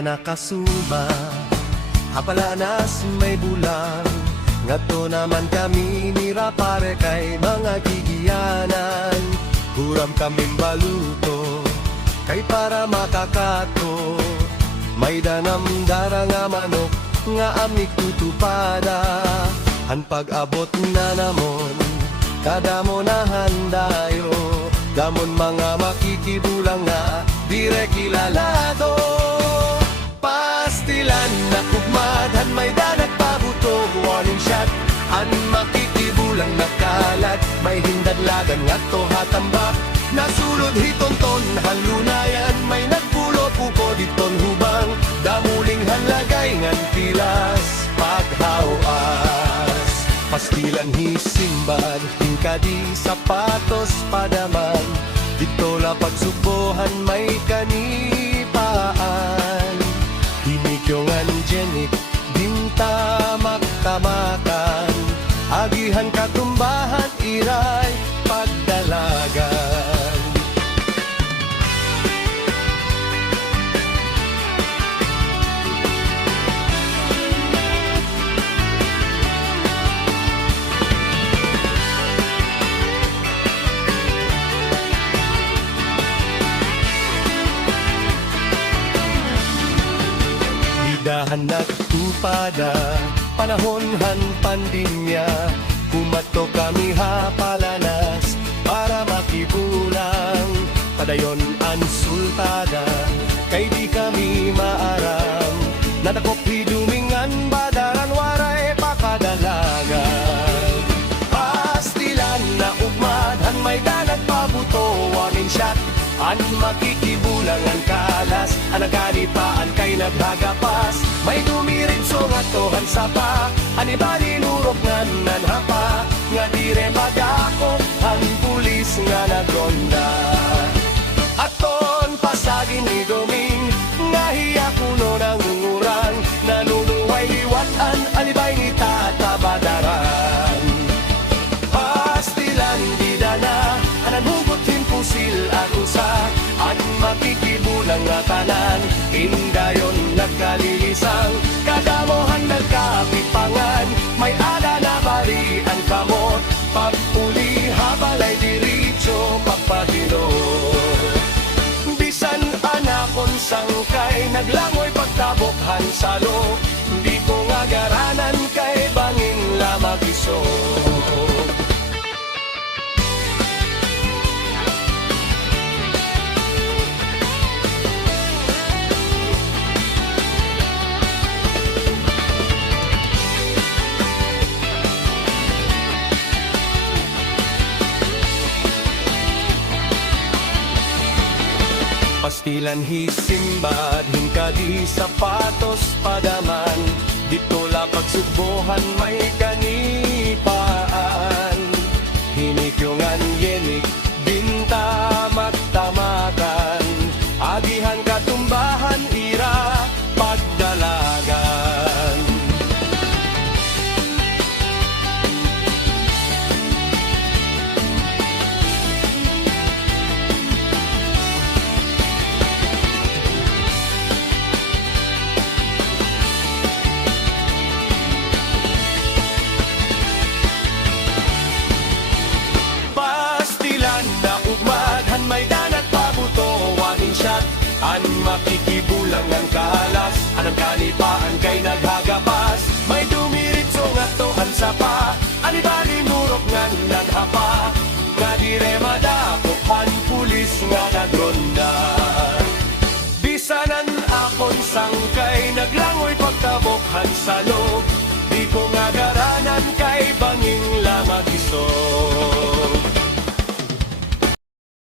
nga nakasuma, hapalanas may bulang. Ngato naman kami nira pare kay mga gigiyanan. Huram kaming baluto, kay para makakato. May danam dara nga manok, nga amik tutupada. Han pag-abot na namon, kada mo na handayo. Damon mga makikibulang nga, dire kilalado. Pastilan na kugmadhan, may danag pabuto. Warning shot, an makikibulang nakalat. May hindadlagan nga to hatambak. Nasulod hitonton, halunayan. May nagpulot upo diton hubang. Damuling halagay ngan pilas, paghawas. Pastilan hisimbad, hingkadi sapatos padaman. Dito la pagsubohan may kanipaan. Hinikyongan jenik, dinta maktamakan. Agihan katumbahan iray pagdalagan. Dahan nagtupada, panahonhan pandemya. Kumato kami hapalanas para makibulang. Padayon ang sultada, kay di kami maaram. Nadakop hidumingan badaran waray pakadalagan. Pastilan na ugmadhan may danag pabuto. Warning shot, an makikibulang ang kalas. Anagani pa an kay naghagapas. May dumiritso nga tohan sapa. Anibali nurok nga nanhapa. Nga dire madakop ang pulis nga nagronda. Aton pasagin ni Doming, nga hiya kuno nangungurang. Nanunuway liwatan, alibay ni tatabadaran. Pastilan di dana, anan hugot pusil ang usa. At makikibulang nga tanan, indayon nagkalilisang. Kadamohan nagkapipangan, may ada na bari ang kamot. Pagpuli habalay diritso pagpahilot. Bisan anakon sangkay, naglangoy pagtabokhan sa loob. Di ko nga garanan kay banging lamagiso. Pastilan hisimbad, hingkadi sapatos padaman. Dito la pagsubohan may kanipaan. Hinikyongan yenik, binta magtamakan. Agihan katumbahan ira pagdalagan. May danag pabuto, warning shot. An makikibulang ang kalas. Anang kanipaan kay naghagapas. May dumiritso nga tohan sapa. Anibali nurok nga nanhapa. Nga dire madakophan pulis nga nagronda. Bisanan akon sangkay, naglangoy pagtabokhan sa loob. Di ko nga